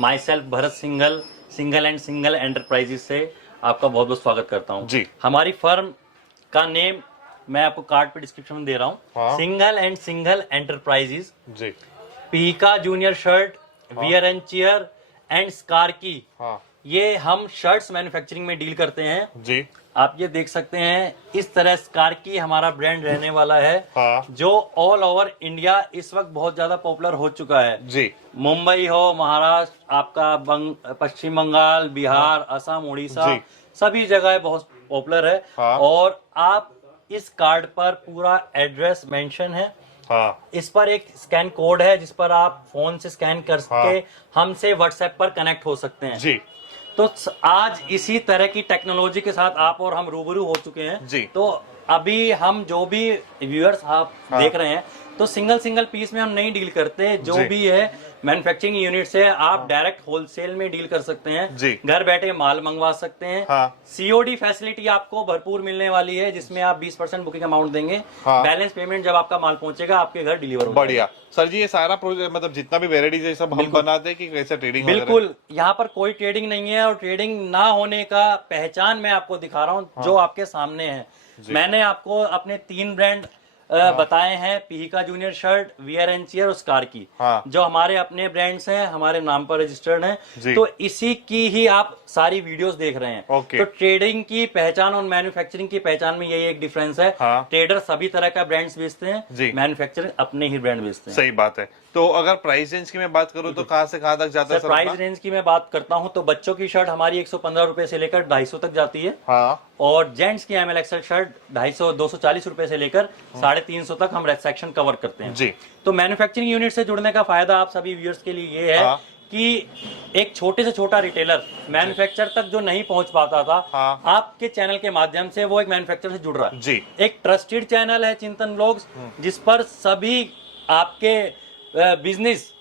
My self Bharat single and Singal enterprises से आपका बहुत बहुत स्वागत करता हूँ जी। हमारी फर्म का नेम मैं आपको कार्ड पे डिस्क्रिप्शन में दे रहा हूँ। हाँ। Singal and Singal enterprises ji. पीका junior shirt, wear and chair and स्कारकी, हाँ ये हम शर्ट्स मैन्युफैक्चरिंग में डील करते हैं जी। आप ये देख सकते हैं इस तरह स्कारकी हमारा ब्रांड रहने वाला है। हाँ जो ऑल ओवर इंडिया इस वक्त बहुत ज्यादा पॉपुलर हो चुका है जी। मुंबई हो, महाराष्ट्र, आपका पश्चिम बंगाल, बिहार, असम, उड़ीसा, जी। सभी जगह बहुत पॉपुलर है। हाँ। और आप इस कार्ड पर पूरा एड्रेस मेंशन है। हाँ इस पर एक स्कैन कोड है जिस पर आप फोन से स्कैन करके हमसे व्हाट्सएप पर कनेक्ट हो सकते हैं जी। तो आज इसी तरह की टेक्नोलॉजी के साथ आप और हम रूबरू हो चुके हैं जी। तो अभी हम जो भी व्यूअर्स आप देख रहे हैं तो सिंगल पीस में हम नहीं डील करते, जो जी। भी है मैन्युफैक्चरिंग यूनिट से आप डायरेक्ट होलसेल में डील कर सकते हैं जी। घर बैठे माल मंगवा सकते हैं। हाँ। सीओडी फैसिलिटी आपको भरपूर मिलने वाली है जिसमें आप 20% बुकिंग अमाउंट देंगे। हाँ। बैलेंस पेमेंट जब आपका माल पहुंचेगा आपके घर डिलीवर होगा। बढ़िया सर जी, ये सारा प्रोजेक्ट मतलब जितना भी वेराइटीज है सब हम बनाते हैं कि कैसे ट्रेडिंग? बिल्कुल, यहाँ पर कोई ट्रेडिंग नहीं है और ट्रेडिंग ना होने का पहचान मैं आपको दिखा रहा हूँ जो आपके सामने है। मैंने आपको अपने 3 ब्रांड बताए हैं, पीका junior shirt, wear and chair और स्कारकी, जो हमारे अपने ब्रांड्स हैं, हमारे नाम पर रजिस्टर्ड हैं। तो इसी की ही आप सारी वीडियोस देख रहे हैं। तो ट्रेडिंग की पहचान और मैन्युफैक्चरिंग की पहचान में यही एक डिफरेंस है। ट्रेडर सभी तरह का ब्रांड्स बेचते हैं, मैन्युफैक्चरर अपने ही ब्रांड बेचते हैं। सही बात है। तो अगर प्राइस रेंज की मैं बात करूं तो कहां से कहां तक जाता है सर? प्राइस रेंज की मैं बात करता हूं तो बच्चों की शर्ट हमारी 115 रुपए से लेकर 250 तक जाती है। हाँ। और जेंट्स की एमएल एक्सएल शर्ट 240 रुपए से लेकर 350 तक हम सेक्शन कवर करते हैं जी। तो मैन्युफैक्चरिंग यूनिट से जुड़ने का फायदा आप सभी व्यूअर्स के लिए ये है कि एक छोटे से छोटा रिटेलर मैन्युफैक्चरर तक जो नहीं पहुंच पाता था, आपके चैनल के माध्यम से वो एक मैन्युफैक्चरर से जुड़ रहा है जी। एक ट्रस्टेड चैनल है चिंतन व्लॉग्स, जिस पर सभी आपके बिजनेस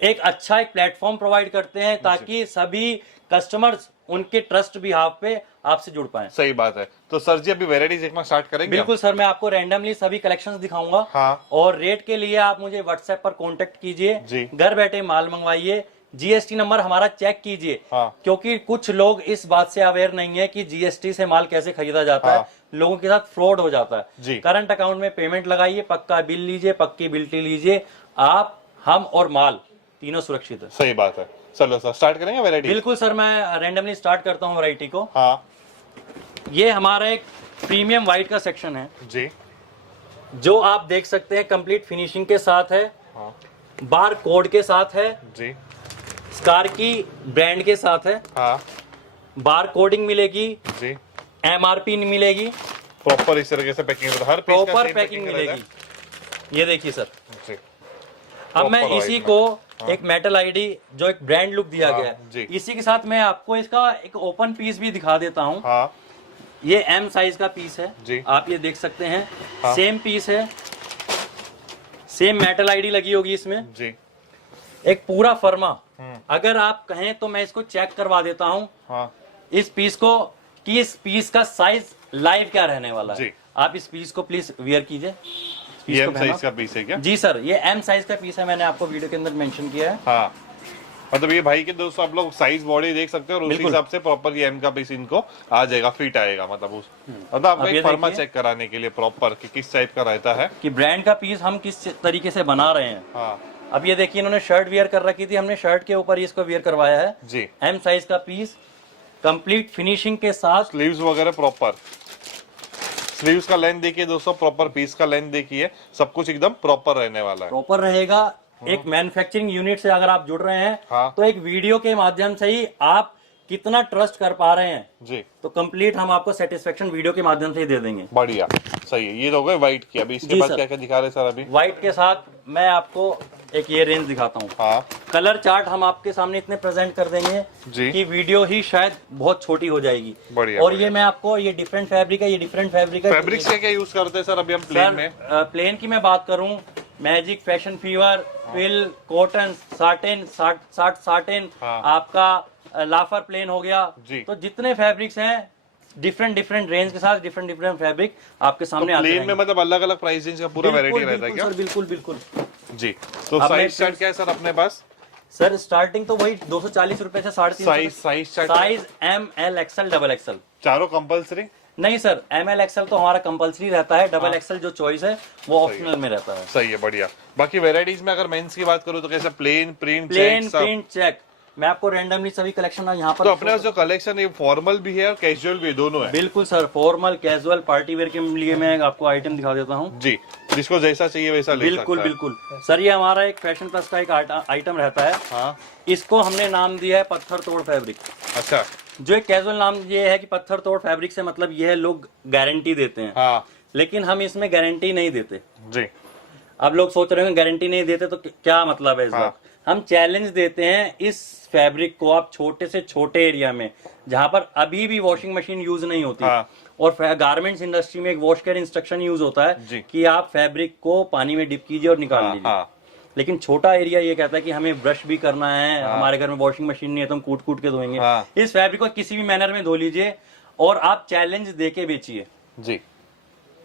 एक अच्छा एक प्लेटफॉर्म प्रोवाइड करते हैं ताकि सभी कस्टमर्स उनके ट्रस्ट बिहाफ पे आपसे जुड़ पाए। सही बात है। तो सर जी अभी वेराइटीज देखना स्टार्ट करेंगे? बिल्कुल सर, मैं आपको रैंडमली सभी कलेक्शंस दिखाऊंगा। और रेट के लिए आप मुझे व्हाट्सएप पर कांटेक्ट कीजिए, घर बैठे माल मंगवाइए, जीएसटी नंबर हमारा चेक कीजिए। क्योंकि कुछ लोग इस बात से अवेयर नहीं है कि जीएसटी से माल कैसे खरीदा जाता है, लोगों के साथ फ्रॉड हो जाता है। करंट अकाउंट में पेमेंट लगाइए, पक्का बिल लीजिए, पक्की बिल्टी लीजिए, आप, हम और माल तीनों सुरक्षित है। सही बात है। चलो सर स्टार्ट करेंगे वैरायटी? बिल्कुल सर, मैं रैंडमली स्टार्ट करता हूँ वैरायटी को। ये हमारा एक प्रीमियम व्हाइट का सेक्शन है जी, जो आप देख सकते हैं कंप्लीट फिनिशिंग के साथ है, बार कोड के साथ है जी, स्कारकी ब्रांड के साथ है, बार कोडिंग मिलेगी जी, एमआरपी मिलेगी, प्रॉपर इस तरीके से पैकिंग, हर प्रॉपर पैकिंग मिलेगी। ये देखिए सर जी। अब मैं इसी को एक मेटल आईडी जो एक ब्रांड लुक दिया गया है, इसी के साथ मैं आपको इसका एक ओपन पीस भी दिखा देता हूँ। ये एम साइज का पीस है जी, आप ये देख सकते हैं। सेम पीस है, सेम मेटल आईडी लगी होगी इसमें जी। एक पूरा फर्मा, अगर आप कहें तो मैं इसको चेक करवा देता हूँ इस पीस को कि इस पीस का साइज लाइव क्या रहने वाला है। आप इस पीस को प्लीज वियर कीजिए। ये एम साइज का पीस है क्या? जी सर, ये एम साइज का पीस है, मैंने आपको वीडियो के अंदर मेंशन किया है। मतलब ये भाई के दोस्तों आप लोग साइज बॉडी देख सकते हो और उसी हिसाब से प्रॉपर ये एम का पीस इनको आ जाएगा, फिट आएगा। मतलब उस मतलब आपको एक फर्मा चेक कराने के लिए प्रॉपर कि किस टाइप का रहता है, कि ब्रांड का पीस हम किस तरीके से बना रहे हैं। अब ये देखिए इन्होंने शर्ट वियर कर रखी थी, हमने शर्ट के ऊपर इसको वियर करवाया है जी। एम साइज का पीस कंप्लीट फिनिशिंग के साथ, स्लीव्स वगैरह प्रॉपर, स्लीव्स का लेंथ देखिए दोस्तों, प्रॉपर पीस का लेंथ देखिए, सब कुछ एकदम प्रॉपर रहने वाला है, प्रॉपर रहेगा। एक मैन्युफैक्चरिंग यूनिट से अगर आप जुड़ रहे हैं तो एक वीडियो के माध्यम से ही आप कितना ट्रस्ट कर पा रहे हैं जी, तो कंप्लीट हम आपको सेटिस्फेक्शन वीडियो के माध्यम से ही दे देंगे। बढ़िया, सही है। ये तो हो गए व्हाइट की, अभी इसके बाद क्या क्या दिखा रहे हैं सर? अभी व्हाइट के साथ मैं आपको एक ये रेंज दिखाता हूँ। कलर चार्ट हम आपके सामने इतने प्रेजेंट कर देंगे जी कि वीडियो ही शायद बहुत छोटी हो जाएगी। बढ़िया, और ये मैं आपको, ये डिफरेंट फैब्रिक है, ये डिफरेंट फैब्रिक है। फैब्रिक क्या क्या यूज करते हैं सर अभी हम प्लेन में? प्लेन की मैं बात करूँ, मैजिक, फैशन फीवर, फिल, कॉटन, साटिन, साटिन, आपका लाफर प्लेन हो गया जी। तो जितने फैब्रिक्स हैं डिफरेंट रेंज के साथ डिफरेंट फैब्रिक आपके सामने आते हैं। प्लेन में मतलब अलग अलग प्राइस रेंज का पूरा वैरायटी रहता है क्या? बिल्कुल जी। तो साइज चार्ट क्या है सर अपने पास? सर स्टार्टिंग तो वही 240 रुपए से 350। Size ML XL double XL चारों कंपलसरी? नहीं सर, ML XL तो हमारा कंपलसरी रहता है, डबल XL जो चॉइस है वो ऑप्शनल में रहता है। सही है, बढ़िया। बाकी वेराइटीज में अगर मेंस की बात करूं तो कैसा प्लेन, प्रिंट, चेक मैं आपको रैंडमली सभी कलेक्शन यहाँ पर तो अपने पास जो कलेक्शन है फॉर्मल भी है और कैजुअल भी, दोनों है। बिल्कुल sir, formal casual party wear के लिए मैं आपको आइटम दिखा देता हूँ जी, जिसको जैसा चाहिए वैसा ले बिल्कुल सकता है। बिल्कुल सर, ये हमारा एक फैशन प्लस का एक आइटम रहता है। हाँ, इसको हमने नाम दिया है पत्थर तोड़ फैब्रिक। अच्छा, जो एक कैजुअल नाम ये है कि पत्थर तोड़ फैब्रिक से मतलब ये है लोग गारंटी देते हैं। हाँ, लेकिन हम इसमें गारंटी नहीं देते जी। अब लोग सोच रहे हैं गारंटी नहीं देते तो क्या मतलब है इसका। हाँ। हम चैलेंज देते हैं, इस फैब्रिक को आप छोटे से छोटे एरिया में जहां पर अभी भी वॉशिंग मशीन यूज नहीं होती, हाँ। और गारमेंट्स इंडस्ट्री में एक वॉश केयर इंस्ट्रक्शन यूज होता है जी। कि आप फैब्रिक को पानी में डिप कीजिए और निकाल लीजिए। हाँ। लेकिन छोटा एरिया ये कहता है कि हमें ब्रश भी करना है, हमारे घर में वॉशिंग मशीन नहीं है तो हम कूट कूट के धोएंगे। हाँ। इस फैब्रिक को किसी भी मैनर में धो लीजिए और आप चैलेंज दे के बेचिए, जी,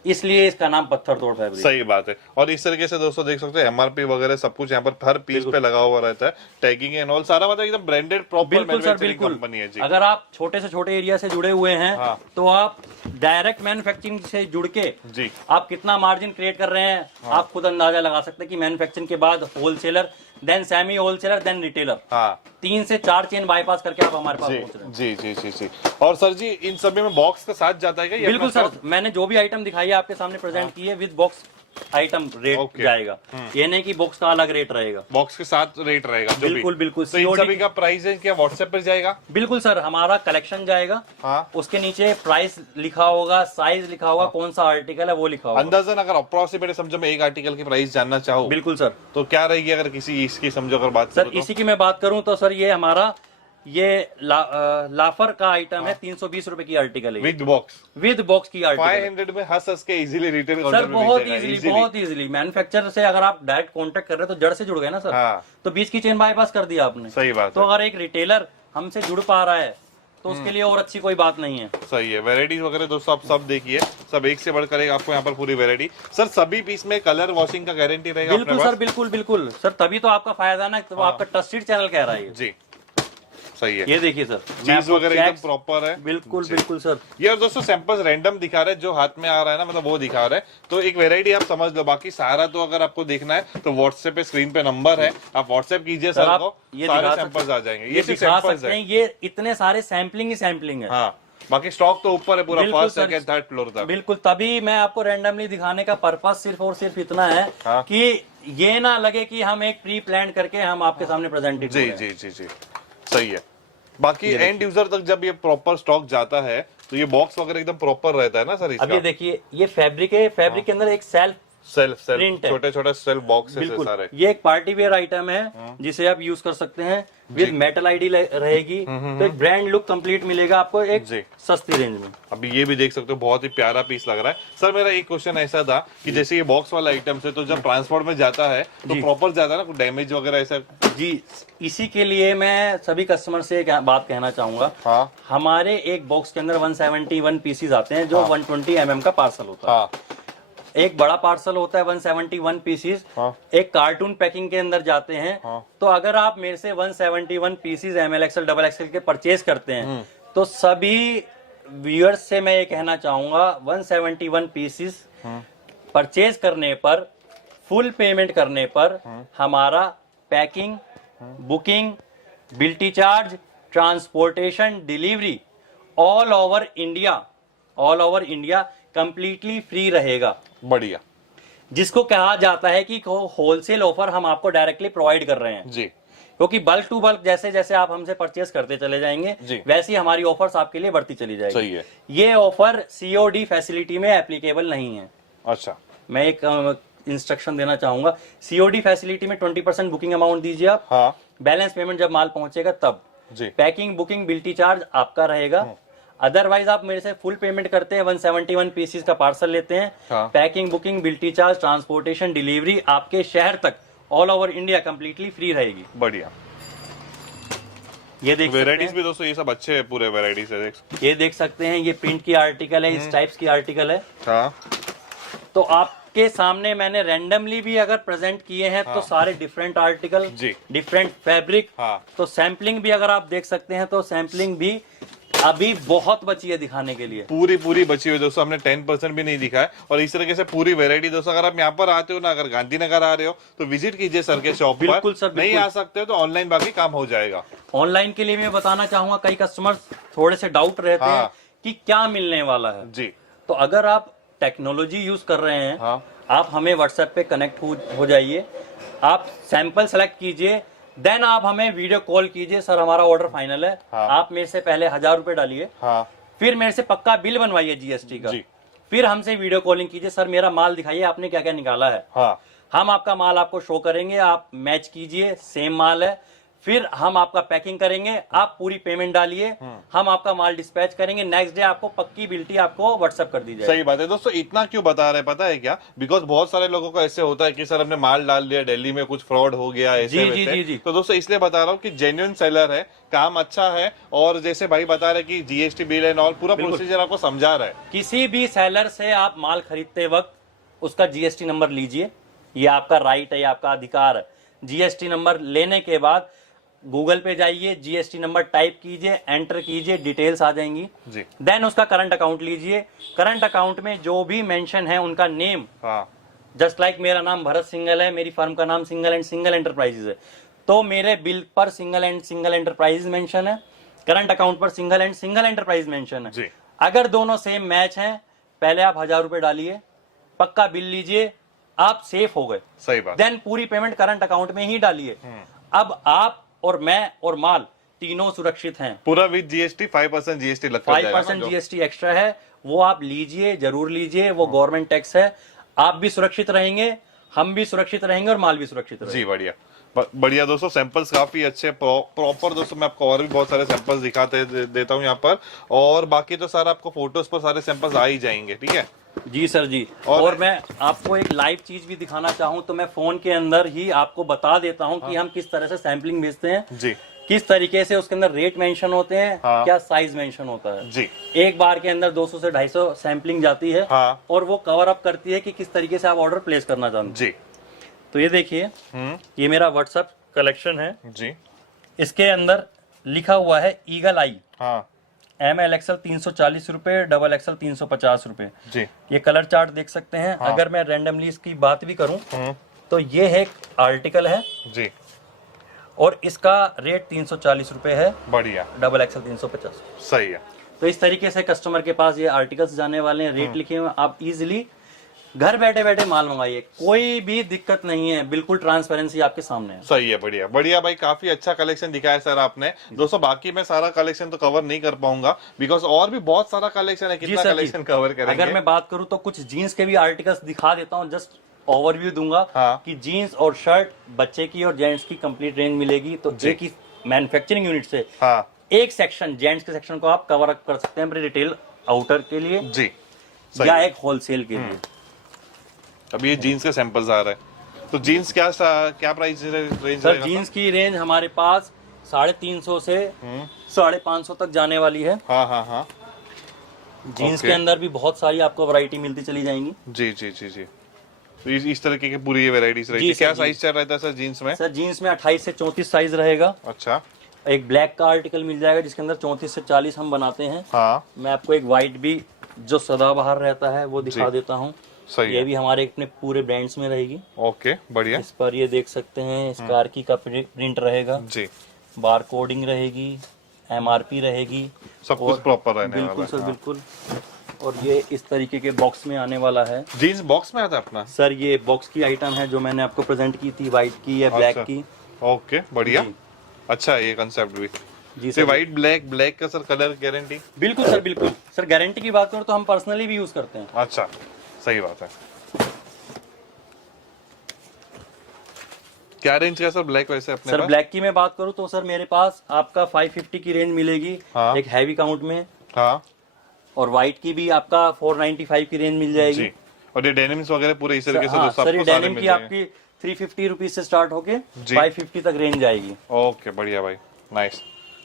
इसलिए इसका नाम पत्थर तोड़ फैब्रिक। सही बात है। और इस तरीके से दोस्तों देख सकते हैं MRP वगैरह सब कुछ यहाँ पर हर पीस पे लगा हुआ रहता है, टैगिंग एंड ऑल सारा, मतलब एकदम ब्रांडेड प्रॉपर बिल्कुल सर, मैन्युफैक्चरिंग बिल्कुल। कंपनी है जी। अगर आप छोटे से छोटे एरिया से जुड़े हुए हैं हाँ। तो आप डायरेक्ट मैन्युफैक्चरिंग से जुड़ के जी, आप कितना मार्जिन क्रिएट कर रहे हैं आप खुद अंदाजा लगा सकते हैं कि मैन्युफैक्चरिंग के बाद wholesaler, then semi wholesaler, then retailer, हाँ, 3 से 4 चेन बाईपास करके आप हमारे पास पहुंच रहे हैं। जी जी जी जी। और सर जी इन सभी में बॉक्स के साथ जाता है क्या ये? बिल्कुल अपना सर, मैंने जो भी आइटम दिखाई है आपके सामने प्रेजेंट की है with box item rate okay. जाएगा। ये नहीं कि बॉक्स का अलग रेट रहेगा। बॉक्स के साथ रेट रहेगा जो बिल्कुल भी। बिल्कुल। तो इन COD सभी का प्राइस है क्या व्हाट्सएप पर जाएगा? बिल्कुल सर, हमारा कलेक्शन जाएगा, हाँ, उसके नीचे प्राइस लिखा होगा, साइज लिखा होगा, कौन सा आर्टिकल है वो लिखा होगा। अंदाजन अगर अप्रोक्सीमेट समझो मैं एक आर्टिकल की प्राइस जानना चाहूँ बिल्कुल सर। तो क्या रहेगी अगर किसी इसकी समझो अगर बात सर करूं तो? इसी की मैं बात करूं तो सर ये हमारा लाफर का आइटम है, 320 रुपए की आर्टिकल है, विद बॉक्स विद बॉक्स की आर्टिकल। 500 में हंस के इजीली रिटेल सर बहुत इजीली मैन्युफैक्चरर से अगर आप डायरेक्ट कांटेक्ट कर रहे हैं तो जड़ से जुड़ गए ना सर। हाँ, तो 20 की चेन बाईपास कर दिया आपने। सही बात तो है। अगर एक रिटेलर हमसे जुड़ पा रहा है तो उसके लिए और अच्छी कोई बात नहीं है। सही है। वैरायटीज वगैरह दोस्तों आप सब देखिए, सब एक से बढ़कर एक आपको यहाँ पर पूरी वैरायटी। सर सभी पीस में कलर वॉशिंग का गारंटी रहेगा? बिल्कुल सर, बिल्कुल बिल्कुल सर, तभी तो आपका फायदा ना, तो आपका ट्रस्टेड चैनल कह रहा है जी, सही है। ये देखिए सर, चीज वगैरह एकदम प्रॉपर है। बिल्कुल बिल्कुल सर। ये और दोस्तों सैंपल्स रैंडम दिखा रहे हैं, जो हाथ में आ रहा है ना मतलब वो दिखा रहे हैं, तो एक वैरायटी आप समझ लो। बाकी सारा तो अगर आपको देखना है तो व्हाट्सएप पे स्क्रीन पे नंबर है, आप व्हाट्सएप कीजिए सर को, सारे सैंपल्स आ जाएंगे। ये सिर्फ सैंपल्स है, ये इतने सारे सैंपलिंग ही सैंपलिंग है। हाँ, बाकी स्टॉक तो ऊपर है पूरा, फर्स्ट सेकंड थर्ड फ्लोर तक। बिल्कुल, तभी मैं आपको रैंडमली दिखाने का पर्पस सिर्फ और सिर्फ इतना है हाँ। कि ये ना लगे कि हम एक प्री प्लान करके हम आपके सामने प्रेजेंटेड जी जी जी जी, सही है। बाकी एंड यूजर तक जब ये प्रॉपर स्टॉक जाता है तो ये बॉक्स वगैरह एकदम प्रॉपर रहता है ना सर इसका? अब ये देखिए, ये फैब्रिक है, फैब्रिक के अंदर एक सेल्फ प्रिंट है, छोटे छोटे सेल्फ बॉक्स है बिल्कुल। सारे। ये एक पार्टी वेयर आइटम है जिसे आप यूज कर सकते हैं, विद मेटल आईडी रहेगी, तो एक ब्रांड लुक कंप्लीट मिलेगा आपको एक जी। सस्ती रेंज में। अभी ये भी देख सकते हो, बहुत ही प्यारा पीस लग रहा है। सर मेरा एक क्वेश्चन ऐसा था कि जैसे ये बॉक्स वाला आइटम है तो जब ट्रांसपोर्ट में जाता है तो प्रॉपर जाता है ना, कुछ डैमेज वगैरह ऐसा? जी, इसी के लिए मैं सभी कस्टमर से एक बात कहना चाहूंगा। हाँ, हमारे एक बॉक्स के अंदर 171 पीसीज आते हैं, जो 120 mm का पार्सल होता है। हाँ, एक बड़ा पार्सल होता है 171 पीसीज, हाँ, एक कार्टून पैकिंग के अंदर जाते हैं। हाँ। तो अगर आप मेरे से 171 pieces ML XL double XL के परचेज करते हैं तो सभी व्यूअर्स से मैं ये कहना चाहूंगा, 171 पीसीज परचेज करने पर, फुल पेमेंट करने पर हमारा पैकिंग, बुकिंग, बिल्टी charge, transportation, delivery all over India completely free रहेगा। बढ़िया जिसको कहा जाता है कि होलसेल ऑफर हम आपको डायरेक्टली प्रोवाइड कर रहे हैं, जी। क्योंकि बल्क टू बल्क जैसे जैसे आप हमसे परचेस करते चले जाएंगे जी। वैसी हमारी ऑफर्स आपके लिए बढ़ती चली जाएगी। सही है। ये ऑफर COD फैसिलिटी में एप्लीकेबल नहीं है। अच्छा, मैं एक इंस्ट्रक्शन देना चाहूंगा, COD फैसिलिटी में 20% बुकिंग अमाउंट दीजिए आप, हाँ बैलेंस पेमेंट जब माल पहुंचेगा तब। जी, पैकिंग, बुकिंग, बिल्टी चार्ज आपका रहेगा। अदरवाइज आप मेरे से फुल पेमेंट करते हैं, 171 पीसीज का पार्सल लेते हैं, हाँ। पैकिंग, बुकिंग, बिल्टी चार्ज, ट्रांसपोर्टेशन, डिलीवरी आपके शहर तक all over India completely free रहेगी। बढ़िया। ये देख वैरायटीज भी दोस्तों ये सब अच्छे हैं, पूरे वैरायटीज है। ये देख सकते हैं, ये प्रिंट की आर्टिकल है, इस टाइप्स की आर्टिकल है। हाँ, तो आपके इसके सामने मैंने रैंडमली भी अगर प्रेजेंट किए हैं तो सारे डिफरेंट आर्टिकल, डिफरेंट फैब्रिक। तो सैम्पलिंग भी अगर आप देख सकते हैं तो सैम्पलिंग भी अभी बहुत बची है दिखाने के लिए, पूरी बची हुई दोस्तों, हमने 10% भी नहीं दिखा है। और इस तरीके से पूरी वैरायटी दोस्तों, अगर आप यहाँ पर आते हो ना, अगर गांधीनगर आ रहे हो तो विजिट कीजिए सर के शॉप पर। बिल्कुल सर, नहीं आ सकते हो तो ऑनलाइन बाकी काम हो जाएगा। ऑनलाइन के लिए मैं बताना चाहूंगा, कई कस्टमर्स थोड़े से डाउट रहते हैं कि क्या मिलने वाला है जी। तो अगर आप टेक्नोलॉजी यूज कर रहे हैं, आप हमें व्हाट्सएप पे कनेक्ट हो जाइए, आप सैंपल सेलेक्ट कीजिए, देन आप हमें वीडियो कॉल कीजिए, सर हमारा ऑर्डर फाइनल है। आप मेरे से पहले 1000 रुपए डालिए, फिर मेरे से पक्का बिल बनवाइए जीएसटी का, फिर हमसे वीडियो कॉलिंग कीजिए, सर मेरा माल दिखाइए आपने क्या क्या निकाला है। हम आपका माल आपको शो करेंगे, आप मैच कीजिए, सेम माल है, फिर हम आपका पैकिंग करेंगे, आप पूरी पेमेंट डालिए, हम आपका माल डिस्पैच करेंगे, नेक्स्ट डे आपको पक्की बिल्टी आपको व्हाट्सएप कर दी जाएगी। सही बात है दोस्तों। इतना क्यों बता रहे पता है क्या? बिकॉज बहुत सारे लोगों को ऐसे होता है कि सर हमने माल डाल दिया, दिल्ली में कुछ फ्रॉड हो गया ऐसे वैसे। जी। तो दोस्तों इसलिए बता रहा हूँ कि जेन्युइन सेलर है, काम अच्छा है, और जैसे भाई बता रहे कि जीएसटी बिल एंड ऑल पूरा प्रोसीजर आपको समझा रहा है। किसी भी सेलर से आप माल खरीदते वक्त उसका जीएसटी नंबर लीजिए, ये आपका राइट है, ये आपका अधिकार है। जीएसटी नंबर लेने के बाद गूगल पे जाइए, जीएसटी नंबर टाइप कीजिए, एंटर कीजिए, डिटेल्स आ जाएंगी जी। देन उसका करंट अकाउंट लीजिए, करंट अकाउंट में जो भी मेंशन है उनका नेम, जस्ट लाइक मेरा नाम भरत सिंघल है, मेरी फर्म का नाम सिंघल एंड सिंघल एंटरप्राइजेज है, तो मेरे बिल पर Singhal and Singhal enterprises mention है, करंट अकाउंट पर Singhal and Singhal enterprise mention है जी। अगर दोनों सेम मैच हैं, पहले आप 1000 रुपए डालिए, पक्का बिल लीजिए, आप सेफ हो गए। सही बात। देन पूरी पेमेंट करंट अकाउंट में ही डालिए। अब आप और मैं और माल तीनों सुरक्षित हैं। पूरा विद जीएसटी 5% जीएसटी लगता है, 5% जीएसटी एक्स्ट्रा है, वो आप लीजिए, जरूर लीजिए, वो गवर्नमेंट टैक्स है। आप भी सुरक्षित रहेंगे, हम भी सुरक्षित रहेंगे और माल भी सुरक्षित रहेगा। जी बढ़िया दोस्तों, सैंपल्स काफी अच्छे प्रॉपर दोस्तों। मैं आपको और भी बहुत सारे सैंपल्स दिखाते देता हूँ यहाँ पर, और बाकी तो सारा आपको फोटोज पर सारे सैंपल्स आ ही जाएंगे। ठीक है जी सर जी। और मैं आपको एक लाइव चीज भी दिखाना चाहूँ तो मैं फोन के अंदर ही आपको बता देता हूँ कि हम किस तरह से सैंपलिंग भेजते हैं जी, किस तरीके से उसके अंदर रेट मेंशन होते हैं, क्या साइज मेंशन होता है जी। एक बार के अंदर 200 से 250 सैंपलिंग जाती है और वो कवर अप करती है कि किस तरीके से आप ऑर्डर प्लेस करना चाहते हैं जी। तो ये देखिए, ये मेरा व्हाट्सएप कलेक्शन है जी। इसके अंदर लिखा हुआ है ईगल आई, ML XL 340 रुपए, डबल XL 350 रुपए जी। ये कलर चार्ट देख सकते हैं। अगर मैं रैंडमली इसकी बात भी करूं तो ये है आर्टिकल है जी, और इसका रेट 340 रुपए है। बढ़िया। Double XL 350। सही है। तो इस तरीके से कस्टमर के पास ये आर्टिकल्स जाने वाले हैं, रेट लिखे हुए, आप इजिली घर बैठे बैठे माल मंगाइए, कोई भी दिक्कत नहीं है, बिल्कुल ट्रांसपेरेंसी आपके सामने है। सही है, बढ़िया भाई, काफी अच्छा कलेक्शन दिखाया सर आपने। दोस्तों बाकी मैं सारा कलेक्शन तो कवर नहीं कर पाऊंगा बिकॉज और भी बहुत सारा कलेक्शन है, कितना कलेक्शन कवर करेंगे। अगर मैं बात करूं तो कुछ जीन्स के भी आर्टिकल्स दिखा देता हूं, जस्ट ओवरव्यू दूंगा कि जीन्स और शर्ट बच्चे की और जेंट्स की कंप्लीट रेंज मिलेगी। तो एक ही मैन्युफैक्चरिंग यूनिट से एक सेक्शन जेंट्स के सेक्शन को आप कवर अप कर सकते हैं अपने रिटेल आउटर के लिए जी, या एक होलसेल के लिए। अब ये जीन्स के सैंपल्स आ रहे हैं, तो जीन्स क्या प्राइस रेंज? सर जीन्स की रेंज हमारे पास 350 से 550 तक जाने वाली है। हाँ। जीन्स के अंदर भी बहुत सारी आपको वैरायटी मिलती चली जाएंगी। जी। तो इस तरीके की पूरी ये वैरायटीज रहेगी। क्या साइज चल रहा है सर जीन्स में? सर जीन्स में 28 से 34 साइज रहेगा। अच्छा। एक ब्लैक का आर्टिकल मिल जाएगा जिसके अंदर 34 से 40 हम बनाते हैं। हाँ। मैं आपको एक व्हाइट भी जो सदाबहार रहता है वो दिखा देता हूँ। सही ये भी हमारे अपने पूरे ब्रांड्स में रहेगी। ओके, बढ़िया। इस पर ये देख सकते हैं स्कार्की का प्रिंट रहेगा जी, बार कोडिंग रहेगी, MRP रहेगी, सब कुछ प्रॉपर रहने वाला है। बिल्कुल सर, बिल्कुल। और ये इस तरीके के बॉक्स में आने वाला है। जीन्स बॉक्स में आता है अपना? सर ये बॉक्स की आइटम है जो मैंने आपको प्रेजेंट की थी, व्हाइट की या ब्लैक की। ओके, बढ़िया। अच्छा, ये कंसेप्ट भी जी सर। व्हाइट ब्लैक का सर कलर गारंटी? बिल्कुल सर, बिल्कुल सर। गारंटी की बात करो तो हम पर्सनली भी यूज करते हैं। अच्छा, सही बात है। क्या रेंज का सर ब्लैक वैसे अपने? सर ब्लैक की मैं बात करूं तो सर मेरे पास आपका 550 की रेंज मिलेगी। एक हैवी काउंट में। हाँ। और व्हाइट की भी आपका 495 की रेंज मिल जाएगी जी। और ये डेनिम्स वगैरह पूरे इस तरीके से सर ये डेनिम की आपकी 350 रुपीज से स्टार्ट होके 550 तक रेंज आएगी। ओके, बढ़िया भाई, नाइस।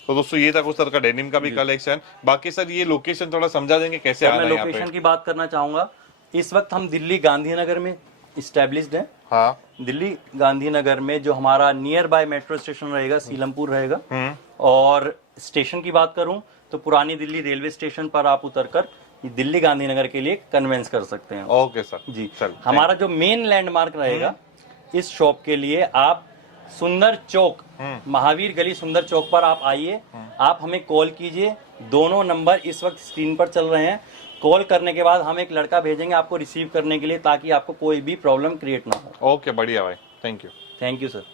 तो दोस्तों ये था कुछ सर का डेनिम का भी कलेक्शन। बाकी सर ये लोकेशन थोड़ा समझा देंगे कैसे आ रहा है यहाँ पे? मैं लोकेशन की बात करना चाहूंगा इस वक्त हम दिल्ली गांधीनगर में इस्टेब्लिश्ड हैं। हाँ। दिल्ली गांधीनगर में जो हमारा नियर बाय मेट्रो स्टेशन रहेगा सीलमपुर रहेगा। और स्टेशन की बात करूं तो पुरानी दिल्ली रेलवे स्टेशन पर आप उतरकर दिल्ली गांधीनगर के लिए कन्वेंस कर सकते हैं। ओके सर जी। चल, हमारा जो मेन लैंडमार्क रहेगा इस शॉप के लिए, आप सुंदर चौक, महावीर गली सुंदर चौक पर आप आइए। आप हमें कॉल कीजिए, दोनों नंबर इस वक्त स्क्रीन पर चल रहे हैं। कॉल करने के बाद हम एक लड़का भेजेंगे आपको रिसीव करने के लिए, ताकि आपको कोई भी प्रॉब्लम क्रिएट ना हो। ओके बढ़िया भाई, thank you. Thank you sir.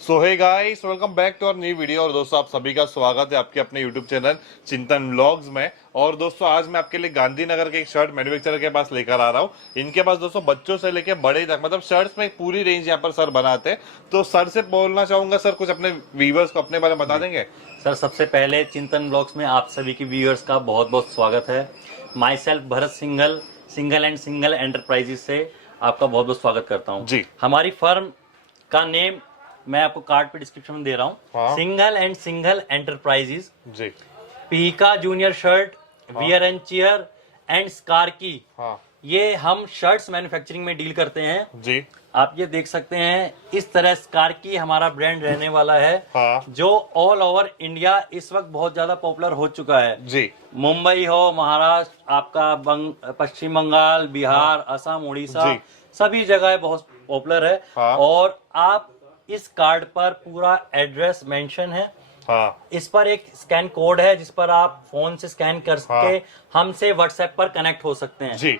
So hey guys, welcome back to our new video. और दोस्तों, आप सभी का स्वागत है आपके अपने यूट्यूब चैनल चिंतन व्लॉग्स में। और दोस्तों, आज मैं आपके लिए गांधीनगर के एक शर्ट मैन्युफैक्चरर के पास लेकर आ रहा हूँ। इनके पास दोस्तों बच्चों से लेके बड़े तक, मतलब शर्ट्स में एक पूरी रेंज यहाँ पर सर बनाते हैं। तो सर से बोलना चाहूंगा, सर कुछ अपने व्यूअर्स को अपने बारे में बता देंगे? सर, सबसे पहले चिंतन ब्लॉग्स में आप सभी की व्यूअर्स का बहुत बहुत स्वागत है। My self Bharat single and Singal enterprises से आपका बहुत बहुत स्वागत करता हूँ जी। हमारी फर्म का नेम मैं आपको कार्ड पे डिस्क्रिप्शन में दे रहा हूँ। हाँ। Singal and Singal enterprises ji. पीका junior shirt, wear and chair and स्कारकी, हाँ। ये हम शर्ट्स मैन्युफैक्चरिंग में डील करते हैं जी। आप ये देख सकते हैं, इस तरह स्कारकी हमारा ब्रांड रहने वाला है। हाँ। जो ऑल ओवर इंडिया इस वक्त बहुत ज्यादा पॉपुलर हो चुका है। जी। मुंबई हो, महाराष्ट्र, आपका पश्चिम बंगाल, बिहार, असम, उड़ीसा, सभी जगह बहुत पॉपुलर है। हाँ। और आप इस कार्ड पर पूरा एड्रेस मेंशन है। हाँ। इस पर एक स्कैन कोड है जिस पर आप फोन से स्कैन करके हमसे व्हाट्सएप पर कनेक्ट हो सकते हैं। जी।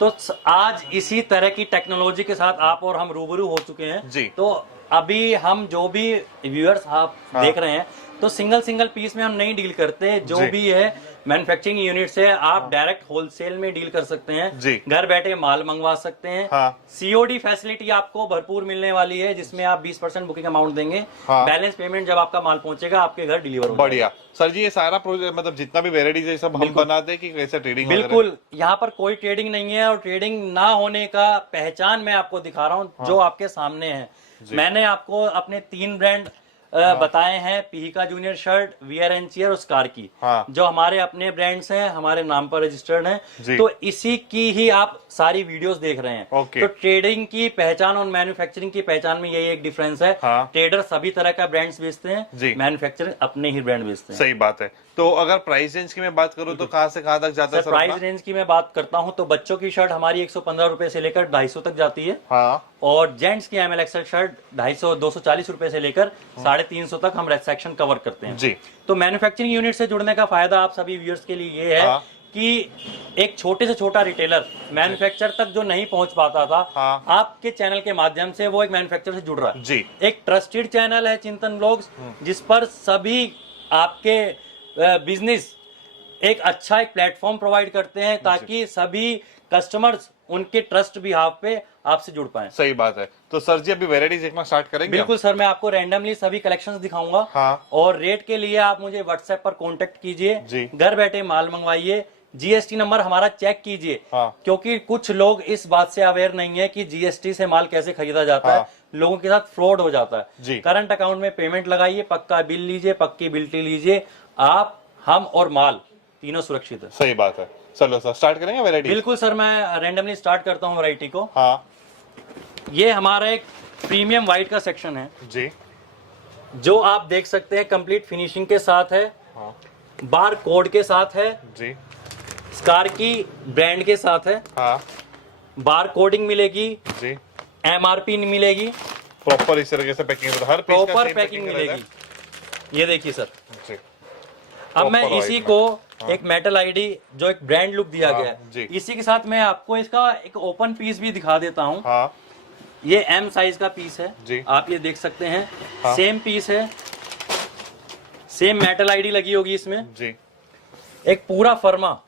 तो आज इसी तरह की टेक्नोलॉजी के साथ आप और हम रूबरू हो चुके हैं जी। तो अभी हम जो भी व्यूअर्स आप देख रहे हैं, तो सिंगल पीस में हम नहीं डील करते। जो भी है मैन्युफैक्चरिंग यूनिट से आप डायरेक्ट होलसेल में डील कर सकते हैं। जी। घर बैठे माल मंगवा सकते हैं। हाँ। सीओडी फैसिलिटी आपको भरपूर मिलने वाली है, जिसमें आप 20% बुकिंग अमाउंट देंगे। हाँ। बैलेंस पेमेंट जब आपका माल पहुंचेगा आपके घर डिलीवर होगा। बढ़िया सर जी। ये सारा प्रोजेक्ट, मतलब जितना भी वेराइटीज है सब हम बनाते हैं कि कैसे ट्रेडिंग? बिल्कुल, यहाँ पर कोई ट्रेडिंग नहीं है। और ट्रेडिंग ना होने का पहचान मैं आपको दिखा रहा हूँ। जो आपके सामने है, मैंने आपको अपने 3 ब्रांड बताए हैं, पीका junior shirt, wear and chair और स्कारकी, जो हमारे अपने ब्रांड्स हैं, हमारे नाम पर रजिस्टर्ड हैं। तो इसी की ही आप सारी वीडियोस देख रहे हैं। तो ट्रेडिंग की पहचान और मैन्युफैक्चरिंग की पहचान में यही एक डिफरेंस है। ट्रेडर सभी तरह का ब्रांड्स बेचते हैं, मैन्युफैक्चरर अपने ही ब्रांड बेचते हैं। सही बात है। तो अगर प्राइस रेंज की मैं बात करूं तो कहां से कहां तक जाता है सर? प्राइस रेंज की मैं बात करता हूं तो बच्चों की शर्ट हमारी 115 रुपए से लेकर 250 तक जाती है। हाँ। और जेंट्स की ML XL शर्ट 250 240 रुपए से लेकर 350 तक हम सेक्शन कवर करते हैं जी। तो मैन्युफैक्चरिंग यूनिट से जुड़ने का फायदा आप सभी व्यूअर्स के लिए ये है कि एक छोटे से छोटा रिटेलर मैन्युफैक्चरर तक जो नहीं पहुंच पाता था, आपके चैनल के माध्यम से वो एक मैन्युफैक्चरर से जुड़ रहा है जी। एक ट्रस्टेड चैनल है चिंतन व्लॉग्स, जिस पर सभी आपके बिजनेस एक अच्छा एक प्लेटफॉर्म प्रोवाइड करते हैं, ताकि सभी कस्टमर्स उनके ट्रस्ट बिहाफ पे आपसे जुड़ पाए। सही बात है। तो सर जी अभी वेराइटीज देखना स्टार्ट करेंगे? बिल्कुल सर, मैं आपको रैंडमली सभी कलेक्शंस दिखाऊंगा। हाँ। और रेट के लिए आप मुझे व्हाट्सएप पर कांटेक्ट कीजिए, घर बैठे माल मंगवाइए, GST नंबर हमारा चेक कीजिए। हाँ। क्योंकि कुछ लोग इस बात से अवेयर नहीं है कि GST से माल कैसे खरीदा जाता है। लोगों के साथ फ्रॉड हो जाता है। करंट अकाउंट में पेमेंट लगाइए, पक्का बिल लीजिए, पक्की बिल्टी लीजिए, आप, हम और माल तीनों सुरक्षित है। सही बात है। चलो सर स्टार्ट करेंगे वैरायटी? बिल्कुल सर, मैं रैंडमली स्टार्ट करता हूँ वैरायटी को। हाँ। ये हमारा एक प्रीमियम व्हाइट का सेक्शन है जी, जो आप देख सकते हैं कंप्लीट फिनिशिंग के साथ है। हाँ। बार कोड के साथ है जी। स्कारकी ब्रांड के साथ है। हाँ। बार कोडिंग मिलेगी जी। MRP मिलेगी प्रॉपर इस तरीके से पैकिंग, हर प्रॉपर पैकिंग मिलेगी। ये देखिए सर जी। अब मैं इसी को एक मेटल आईडी जो एक ब्रांड लुक दिया गया है, इसी के साथ मैं आपको इसका एक ओपन पीस भी दिखा देता हूँ। हाँ। ये M साइज का पीस है जी। आप ये देख सकते हैं। हाँ। सेम पीस है, सेम मेटल आईडी लगी होगी इसमें जी। एक पूरा फर्मा,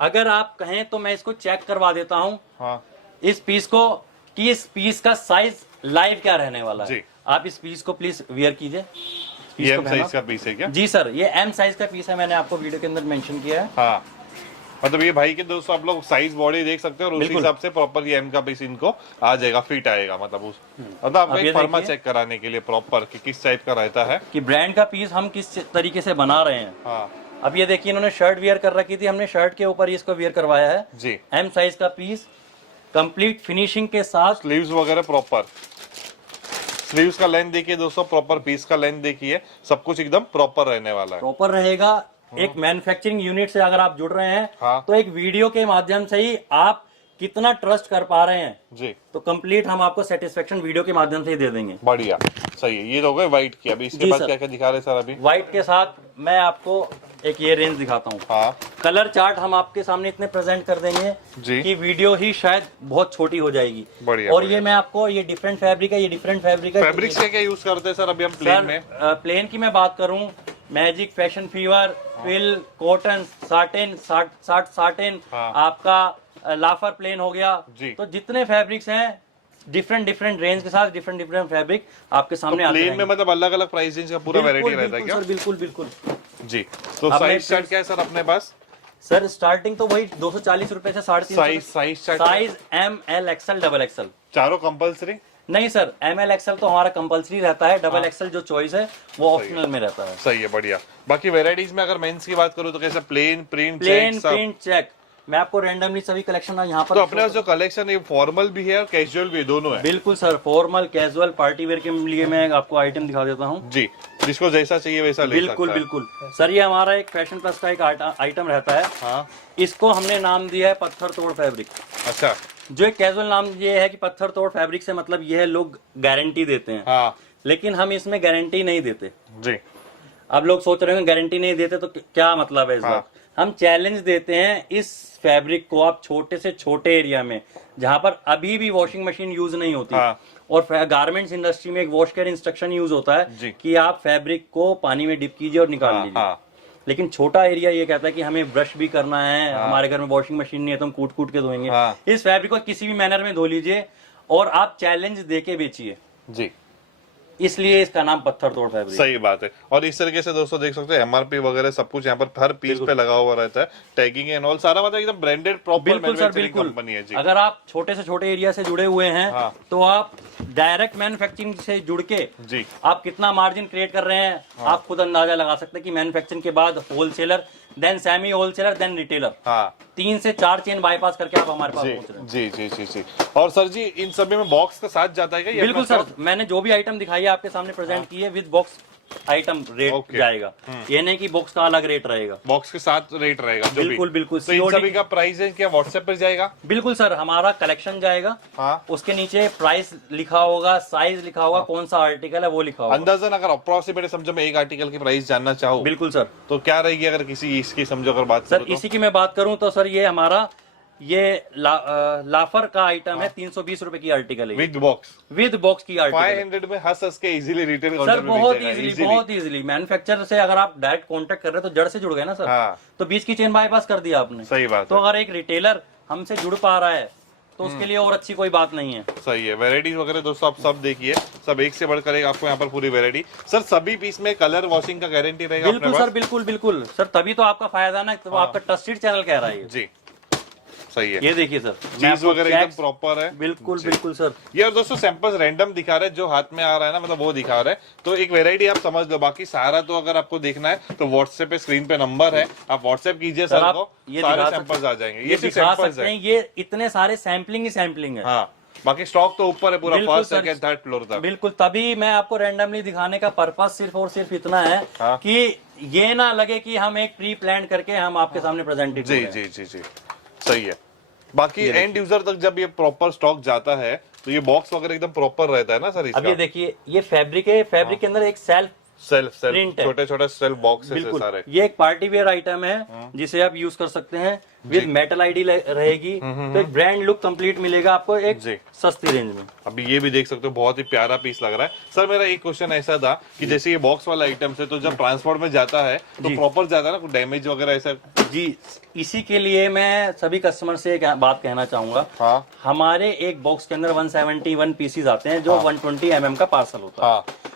अगर आप कहें तो मैं इसको चेक करवा देता हूँ। हाँ। इस पीस को कि इस पीस का साइज लाइव क्या रहने वाला है। आप इस पीस को प्लीज वियर कीजिए। ये M साइज का पीस है क्या? जी सर, ये M साइज का पीस है, मैंने आपको वीडियो के अंदर मेंशन किया है। हाँ। मतलब ये भाई के दोस्तों आप लोग साइज बॉडी देख सकते हो और उसी हिसाब से प्रॉपर ये एम का पीस इनको आ जाएगा, फिट आएगा। मतलब उस मतलब आपको एक फर्मा चेक कराने के लिए प्रॉपर कि किस टाइप का रहता है कि ब्रांड का पीस हम किस तरीके से बना रहे हैं। हाँ। अब ये देखिए इन्होंने शर्ट वियर कर रखी थी, हमने शर्ट के ऊपर इसको वियर करवाया है जी। एम साइज का पीस कंप्लीट फिनिशिंग के साथ। स्लीव्स वगैरह प्रॉपर, स्लीव्स का लेंथ देखिए दोस्तों, प्रॉपर पीस का लेंथ देखिए, सब कुछ एकदम प्रॉपर रहने वाला है, प्रॉपर रहेगा। एक मैन्युफैक्चरिंग यूनिट से अगर आप जुड़ रहे हैं हाँ। तो एक वीडियो के माध्यम से ही आप कितना ट्रस्ट कर पा रहे हैं जी, तो कंप्लीट हम आपको सेटिस्फेक्शन वीडियो के माध्यम से ही दे देंगे। बढ़िया, सही है। ये तो हो गए व्हाइट की, अभी इसके बाद क्या क्या दिखा रहे हैं सर? अभी व्हाइट के साथ मैं आपको एक ये रेंज दिखाता हूँ। हाँ। कलर चार्ट हम आपके सामने इतने प्रेजेंट कर देंगे जी कि वीडियो ही शायद बहुत छोटी हो जाएगी। बढ़िया, और ये मैं आपको, ये डिफरेंट फैब्रिक है, ये डिफरेंट फैब्रिक है। फैब्रिक्स क्या क्या यूज करते हैं सर अभी हम प्लेन में? प्लेन की मैं बात करूं, मैजिक, फैशन फीवर, फिल, कॉटन, साटिन, साटिन, आपका लाफर प्लेन हो गया जी। तो जितने फैब्रिक्स हैं डिफरेंट डिफरेंट रेंज के साथ डिफरेंट डिफरेंट फैब्रिक आपके सामने आते हैं। प्लेन में मतलब अलग अलग प्राइस रेंज का पूरा वैरायटी रहता है क्या? सर बिल्कुल बिल्कुल जी। तो साइज चार्ट क्या है सर अपने पास? सर स्टार्टिंग तो वही 240 रुपए से 350। Size M, L, XL, double XL चारों कंपलसरी? नहीं सर, एम, एल, एक्सएल तो हमारा कंपलसरी रहता है, डबल एक्सएल जो चॉइस है वो ऑप्शनल में रहता है। सही है, बढ़िया। बाकी वेराइटीज में अगर मेंस की बात करूं तो कैसा? Plain, print, check. मैं आपको रैंडमली सभी कलेक्शन यहाँ पर तो अपने पास जो कलेक्शन है फॉर्मल भी है और कैजुअल भी है, दोनों है? बिल्कुल sir, formal, casual, party wear के लिए मैं आपको आइटम दिखा देता हूँ जी, जिसको जैसा चाहिए वैसा ले बिल्कुल सकता है। बिल्कुल सर। ये हमारा एक फैशन प्लस का एक आइटम रहता है हाँ। इसको हमने नाम दिया है पत्थर तोड़ फैब्रिक। अच्छा। जो एक कैजुअल नाम ये है कि पत्थर तोड़ फैब्रिक से मतलब ये है लोग गारंटी देते हैं हाँ। लेकिन हम इसमें गारंटी नहीं देते जी। अब लोग सोच रहे हैं गारंटी नहीं देते तो क्या मतलब है इस बात? हम चैलेंज देते हैं इस फैब्रिक को आप छोटे से छोटे एरिया में जहां पर अभी भी वॉशिंग मशीन यूज नहीं होती और गारमेंट्स इंडस्ट्री में एक वॉश केयर इंस्ट्रक्शन यूज होता है कि आप फैब्रिक को पानी में डिप कीजिए और निकाल लीजिए। लेकिन छोटा एरिया ये कहता है कि हमें ब्रश भी करना है, हमारे घर में वॉशिंग मशीन नहीं है तो हम कूट कूट के धोएंगे। इस फैब्रिक को किसी भी मैनर में धो लीजिए और आप चैलेंज दे के बेचिए जी, इसलिए इसका नाम पत्थर तोड़ फैब्रिक। सही बात है। और इस तरीके से दोस्तों देख सकते हैं एमआरपी वगैरह सब कुछ यहाँ पर हर पीस पे लगा हुआ रहता है, टैगिंग एंड ऑल सारा, मतलब एकदम ब्रांडेड प्रॉपर मैन्युफैक्चरिंग कंपनी है जी। अगर आप छोटे से छोटे एरिया से जुड़े हुए हैं तो आप डायरेक्ट मैन्युफैक्चरिंग से जुड़ के जी आप कितना मार्जिन क्रिएट कर रहे हैं आप खुद अंदाजा लगा सकते हैं कि मैन्युफैक्चरिंग के बाद wholesaler, then semi wholesaler, then retailer, 3 से 4 चेन बाईपास करके आप हमारे पास पहुंच रहे हैं। जी जी जी जी। और सर जी इन सभी में बॉक्स का साथ जाता है क्या? बिल्कुल सर, मैंने जो भी आइटम दिखाई है आपके सामने प्रेजेंट की है विद बॉक्स आइटम रेट जाएगा। ये नहीं कि बॉक्स का अलग रेट रहेगा, बॉक्स के साथ रेट रहेगा जो बिल्कुल बिल्कुल। तो इन सभी का प्राइस है क्या व्हाट्सएप पर जाएगा? बिल्कुल सर, हमारा कलेक्शन जाएगा उसके नीचे प्राइस लिखा होगा, साइज लिखा होगा, कौन सा आर्टिकल है वो लिखा होगा। अंदाजन अगर अप्रोक्सीमेट समझो मैं एक आर्टिकल की प्राइस जानना चाहूँ बिल्कुल सर तो क्या रहेगी अगर किसी इसकी समझो अगर बात सर इसी की मैं बात करूं तो सर ये हमारा लाफर का आइटम है 320 रुपए की आर्टिकल है विद बॉक्स की आर्टिकल 500 में हंस के इजीली रिटेल सर बहुत इजीली मैन्युफैक्चरर से अगर आप डायरेक्ट कांटेक्ट कर रहे हैं तो जड़ से जुड़ गए ना सर। तो 20 की चेन बाईपास कर दिया आपने। सही बात तो अगर एक रिटेलर हमसे जुड़ पा रहा है तो उसके लिए और अच्छी कोई बात नहीं है। सही है। वैरायटीज वगैरह दोस्तों आप सब देखिए, सब एक से बढ़कर एक आपको यहाँ पर पूरी वैरायटी। सर सभी पीस में कलर वॉशिंग का गारंटी रहेगा? बिल्कुल सर, बिल्कुल बिल्कुल सर, तभी तो आपका फायदा ना, तो आपका ट्रस्टेड चैनल कह रहा है जी। सही है। ये देखिए सर चीज वगैरह एकदम प्रॉपर है। बिल्कुल बिल्कुल सर। ये और दोस्तों सैंपल्स रैंडम दिखा रहे हैं, जो हाथ में आ रहा है ना मतलब वो दिखा रहे हैं। तो एक वैरायटी आप समझ लो, बाकी सारा तो अगर आपको देखना है तो व्हाट्सएप पे स्क्रीन पे नंबर है, आप व्हाट्सएप कीजिए सर को, सारे सैंपल्स आ जाएंगे। ये सिर्फ सैंपल्स है, ये इतने सारे सैंपलिंग ही सैंपलिंग है। हाँ, बाकी स्टॉक तो ऊपर है पूरा, फर्स्ट सेकंड थर्ड फ्लोर तक। बिल्कुल, तभी मैं आपको रैंडमली दिखाने का पर्पज सिर्फ और सिर्फ इतना है कि ये ना लगे कि हम एक प्री प्लान करके हम आपके सामने प्रेजेंटेड। जी जी जी जी, सही है। बाकी एंड यूजर तक जब ये प्रॉपर स्टॉक जाता है तो ये बॉक्स वगैरह एकदम प्रॉपर रहता है ना सर इसका? अब ये देखिए, ये फैब्रिक है, फैब्रिक के अंदर एक सेल्फ छोटे छोटे सेल्फ बॉक्स है सारे। ये एक पार्टी वेयर आइटम है जिसे आप यूज कर सकते हैं, विद मेटल आईडी रहेगी, तो एक ब्रांड लुक कंप्लीट मिलेगा आपको एक सस्ती रेंज में। अभी ये भी देख सकते हो, बहुत ही प्यारा पीस लग रहा है। सर मेरा एक क्वेश्चन ऐसा था कि जैसे ये बॉक्स वाला आइटम है तो जब ट्रांसपोर्ट में जाता है तो प्रॉपर जाता है ना, कुछ डैमेज वगैरह ऐसा? जी, इसी के लिए मैं सभी कस्टमर से एक बात कहना चाहूंगा। हमारे एक बॉक्स के अंदर 171 पीसीज आते हैं जो 120 mm का पार्सल होता है।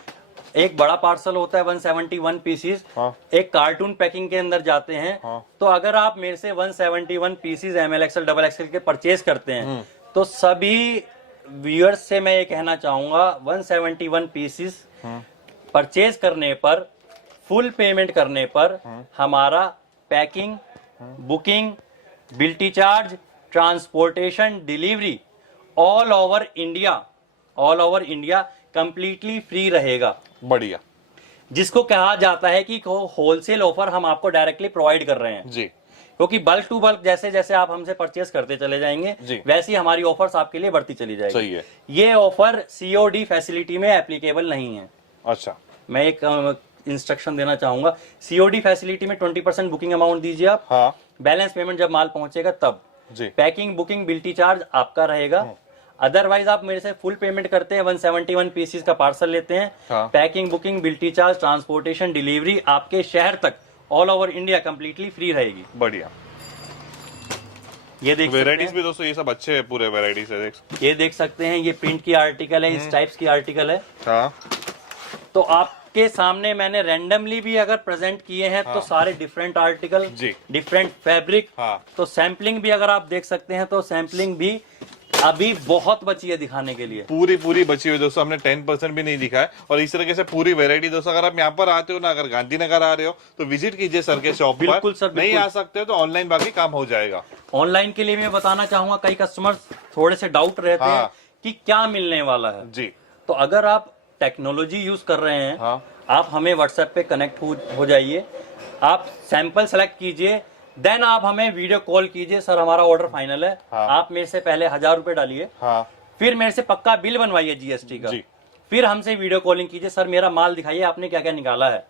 एक बड़ा पार्सल होता है 171 पीसीज, हाँ। एक कार्टून पैकिंग के अंदर जाते हैं। हाँ। तो अगर आप मेरे से 171 पीसीज ML XL XXL के परचेज करते हैं तो सभी व्यूअर्स से मैं ये कहना चाहूंगा 171 पीसीज परचेज करने पर, फुल पेमेंट करने पर हमारा पैकिंग, बुकिंग, बिल्टी charge, transportation, delivery all over India completely free रहेगा। बढ़िया जिसको कहा जाता है कि होलसेल ऑफर हम आपको डायरेक्टली प्रोवाइड कर रहे हैं जी। क्योंकि बल्क टू बल्क जैसे जैसे आप हमसे परचेस करते चले जाएंगे वैसी हमारी ऑफर्स आपके लिए बढ़ती चली जाएगी। सही है। ये ऑफर COD फैसिलिटी में एप्लीकेबल नहीं है। अच्छा, मैं एक इंस्ट्रक्शन देना चाहूंगा, COD फैसिलिटी में 20% बुकिंग अमाउंट दीजिए आप, हाँ बैलेंस पेमेंट जब माल पहुंचेगा तब जी। पैकिंग, बुकिंग, बिल्टी चार्ज आपका रहेगा। अदरवाइज आप मेरे से फुल पेमेंट करते हैं, 171 पीसीज का पार्सल लेते हैं, हाँ। पैकिंग, बुकिंग, बिल्टी चार्ज, ट्रांसपोर्टेशन, डिलीवरी आपके शहर तक all over India completely free रहेगी। बढ़िया। ये देख वेराइटीज भी दोस्तों ये सब अच्छे हैं, पूरे वेराइटीज है। ये देख सकते हैं, ये प्रिंट की आर्टिकल है, इस टाइप्स की आर्टिकल है। हाँ। तो आपके सामने मैंने रैंडमली भी अगर प्रेजेंट किए हैं तो सारे डिफरेंट आर्टिकल, डिफरेंट फैब्रिक। हाँ। तो सैम्पलिंग भी अगर आप देख सकते हैं तो सैम्पलिंग भी अभी बहुत बची है दिखाने के लिए, पूरी बची हुई दोस्तों, हमने 10% भी नहीं दिखा है। और इस तरीके से पूरी वैरायटी दोस्तों, अगर आप यहाँ पर आते हो ना, अगर गांधीनगर आ रहे हो तो विजिट कीजिए सर के शॉप पर। बिल्कुल सर, नहीं आ सकते हो तो ऑनलाइन बाकी काम हो जाएगा। ऑनलाइन के लिए मैं बताना चाहूंगा, कई कस्टमर्स थोड़े से डाउट रहते हैं कि क्या मिलने वाला है जी। तो अगर आप टेक्नोलॉजी यूज कर रहे हैं, आप हमें व्हाट्सएप पे कनेक्ट हो जाइए, आप सैंपल सेलेक्ट कीजिए, देन आप हमें वीडियो कॉल कीजिए, सर हमारा ऑर्डर फाइनल है। आप मेरे से पहले 1000 रुपए डालिए, फिर मेरे से पक्का बिल बनवाइए GST का, फिर हमसे वीडियो कॉलिंग कीजिए, सर मेरा माल दिखाइए आपने क्या क्या निकाला है।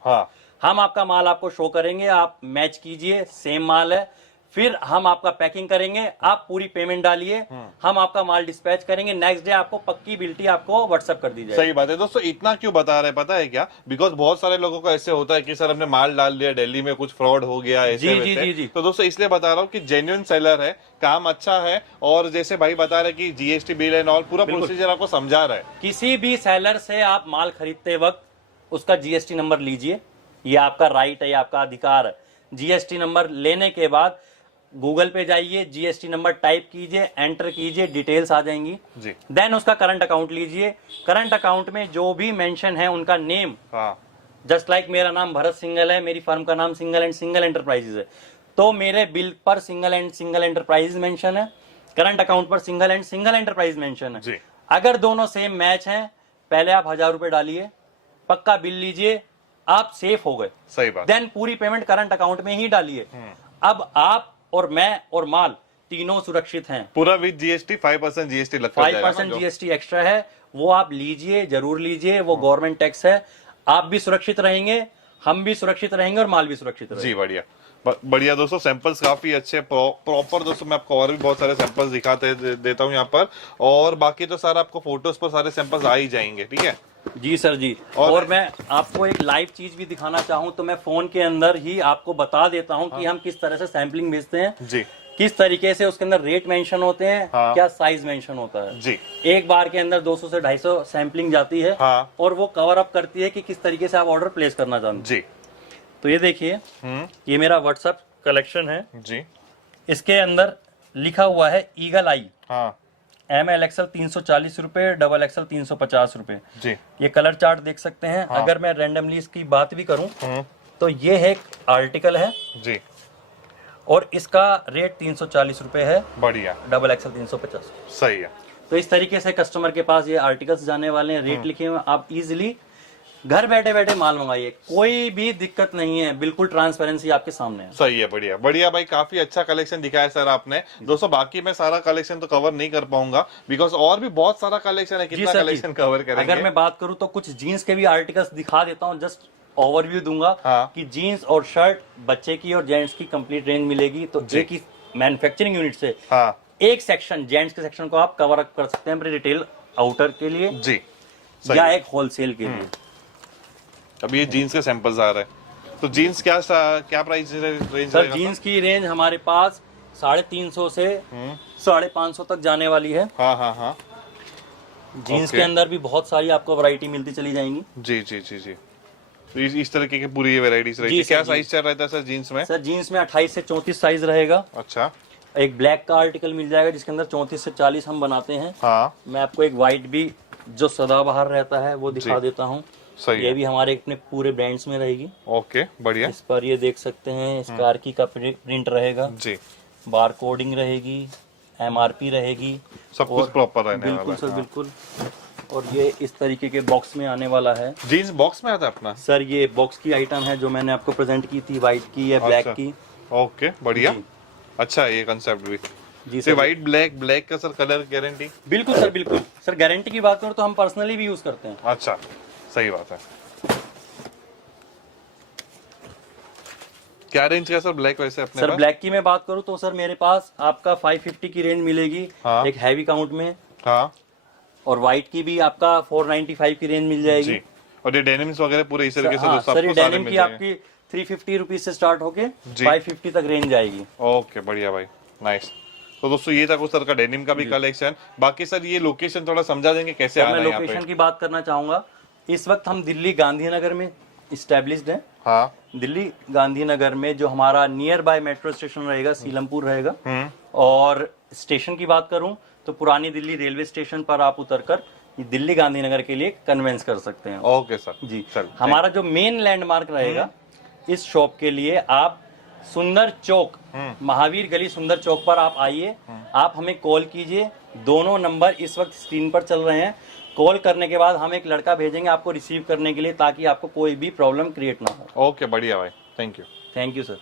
हम आपका माल आपको शो करेंगे, आप मैच कीजिए, सेम माल है, फिर हम आपका पैकिंग करेंगे, आप पूरी पेमेंट डालिए, हम आपका माल डिस्पैच करेंगे, नेक्स्ट डे आपको पक्की बिल्टी आपको व्हाट्सएप कर दी जाएगी। सही बात है दोस्तों। इतना क्यों बता रहे पता है क्या? बिकॉज बहुत सारे लोगों को ऐसे होता है कि सर हमने माल डाल दिया, दिल्ली में कुछ फ्रॉड हो गया ऐसे वैसे। जी। तो दोस्तों इसलिए बता रहा हूँ कि जेन्युइन सेलर है, काम अच्छा है, और जैसे भाई बता रहे कि GST बिल एंड ऑल पूरा प्रोसीजर आपको समझा रहा है। किसी भी सेलर से आप माल खरीदते वक्त उसका GST नंबर लीजिए, ये आपका राइट है, ये आपका अधिकार है। GST नंबर लेने के बाद गूगल पे जाइए, GST नंबर टाइप कीजिए, एंटर कीजिए, डिटेल्स आ जाएंगी जी। देन उसका करंट अकाउंट लीजिए, करंट अकाउंट में जो भी मेंशन है उनका नेम, जस्ट लाइक मेरा नाम भरत सिंगल है, मेरी फर्म का नाम सिंगल एंड सिंगल एंटरप्राइजेज है, तो मेरे बिल पर single and single enterprises mention है, करंट अकाउंट पर single and single enterprise mention है जी। अगर दोनों सेम मैच हैं, पहले आप 1000 रुपए डालिए, पक्का बिल लीजिए, आप सेफ हो गए। सही बात। देन पूरी पेमेंट करंट अकाउंट में ही डालिए। अब आप और मैं और माल तीनों सुरक्षित हैं। पूरा विद GST 5% GST लगता है, 5% GST एक्स्ट्रा है, वो आप लीजिए, जरूर लीजिए, वो गवर्नमेंट टैक्स है। आप भी सुरक्षित रहेंगे, हम भी सुरक्षित रहेंगे और माल भी सुरक्षित रहेगा। जी बढ़िया बढ़िया दोस्तों। सैंपल्स काफी अच्छे प्रॉपर दोस्तों, मैं आपको और भी बहुत सारे सैंपल्स दिखाते देता हूँ यहाँ पर, और बाकी तो सारा आपको फोटोज पर सारे सैंपल्स आ ही जाएंगे। ठीक है जी सर जी। और मैं आपको एक लाइव चीज भी दिखाना चाहूँ तो मैं फोन के अंदर ही आपको बता देता हूँ कि हम किस तरह से सैंपलिंग भेजते हैं जी, किस तरीके से उसके अंदर रेट मेंशन होते हैं, क्या साइज मेंशन होता है जी। एक बार के अंदर 200 से 250 सैंपलिंग जाती है और वो कवर अप करती है कि किस तरीके से आप ऑर्डर प्लेस करना चाहते हैं जी। तो ये देखिए, ये मेरा व्हाट्सएप कलेक्शन है जी, इसके अंदर लिखा हुआ है ईगल आई, ML XL 340 रुपए, XXL 350 रुपए जी। ये कलर चार्ट देख सकते हैं। अगर मैं रैंडमली इसकी बात भी करूं तो ये है आर्टिकल है जी, और इसका रेट 340 रुपए है। बढ़िया। XXL 350। सही है। तो इस तरीके से कस्टमर के पास ये आर्टिकल्स जाने वाले हैं, रेट लिखे हुए, आप इजिली घर बैठे बैठे माल मंगाइए, कोई भी दिक्कत नहीं है, बिल्कुल ट्रांसपेरेंसी आपके सामने है। सही है, बढ़िया बढ़िया भाई, काफी अच्छा कलेक्शन दिखाया सर आपने। दोस्तों बाकी मैं सारा कलेक्शन तो कवर नहीं कर पाऊंगा बिकॉज और भी बहुत सारा कलेक्शन है, कितना कलेक्शन कवर करेंगे। अगर मैं बात करूं तो कुछ जीन्स के भी आर्टिकल्स दिखा देता हूं, जस्ट ओवरव्यू दूंगा कि जीन्स और शर्ट बच्चे की और जेंट्स की कंप्लीट रेंज मिलेगी। तो एक ही मैन्युफैक्चरिंग यूनिट से एक सेक्शन जेंट्स के सेक्शन को आप कवर अप कर सकते हैं अपने रिटेल आउटर के लिए जी, या एक होलसेल के लिए। अब ये जीन्स के सैंपल्स आ रहे हैं, तो जीन्स क्या प्राइस रेंज? सर जीन्स की रेंज हमारे पास 350 से 550 तक जाने वाली है। हाँ हाँ हाँ। जीन्स के अंदर भी बहुत सारी आपको वैरायटी मिलती चली जाएंगी। जी जी जी जी। तो इस तरीके की पूरी ये वैरायटीज रहेगी। क्या साइज चल रहा था सर जीन्स में? सर जीन्स में 28 से 34 साइज रहेगा। अच्छा। एक ब्लैक का आर्टिकल मिल जाएगा जिसके अंदर 34 से 40 हम बनाते हैं। हाँ। मैं आपको एक व्हाइट भी जो सदाबहार रहता है वो दिखा देता हूँ। सही ये भी हमारे अपने पूरे ब्रांड्स में रहेगी। ओके बढ़िया। इस पर ये देख सकते हैं स्कारकी का प्रिंट रहेगा जी। बार कोडिंग रहेगी, MRP रहेगी, सब कुछ प्रॉपर रहने वाला है। बिल्कुल सर बिल्कुल। और ये इस तरीके के बॉक्स में आने वाला है। जीन्स बॉक्स में आता है अपना? सर ये बॉक्स की आइटम है जो मैंने आपको प्रेजेंट की थी, व्हाइट की या ब्लैक की। ओके बढ़िया। अच्छा ये कंसेप्ट भी जी सर। व्हाइट ब्लैक, ब्लैक का सर कलर गारंटी? बिल्कुल सर बिल्कुल। सर गारंटी की बात करो तो हम पर्सनली भी यूज करते हैं। अच्छा सही बात है। क्या रेंज का सर ब्लैक वैसे अपने सर पास? ब्लैक की मैं बात करूं तो सर मेरे पास आपका 550 की रेंज मिलेगी। हाँ। एक हैवी काउंट में। हाँ। और व्हाइट की भी आपका 495 की रेंज मिल जाएगी जी। और ये डेनिम्स वगैरह पूरे इस तरीके से हाँ, सबको सर ये सारे डेनिम मिल की जाएंगे। आपकी 350 रुपीज से स्टार्ट होके 550 तक रेंज आएगी। ओके बढ़िया भाई, नाइस। तो दोस्तों ये था कुछ सर का डेनिम का भी कलेक्शन। बाकी सर ये लोकेशन थोड़ा समझा देंगे कैसे आना मैं है यहाँ लोकेशन पे? की बात करना चाहूंगा। इस वक्त हम दिल्ली गांधीनगर में इस्टेब्लिश्ड है। हाँ। दिल्ली गांधीनगर में जो हमारा नियर बाय मेट्रो स्टेशन रहेगा सीलमपुर रहेगा। हम्म। और स्टेशन की बात करूं तो पुरानी दिल्ली रेलवे स्टेशन पर आप उतरकर दिल्ली गांधीनगर के लिए कन्वेंस कर सकते हैं। ओके सर जी। चल। हमारा जो मेन लैंडमार्क रहेगा इस शॉप के लिए आप सुंदर चौक, महावीर गली सुंदर चौक पर आप आइए। आप हमें कॉल कीजिए। दोनों नंबर इस वक्त स्क्रीन पर चल रहे हैं। कॉल करने के बाद हम एक लड़का भेजेंगे आपको रिसीव करने के लिए ताकि आपको कोई भी प्रॉब्लम क्रिएट ना हो। ओके बढ़िया भाई, thank you. Thank you sir.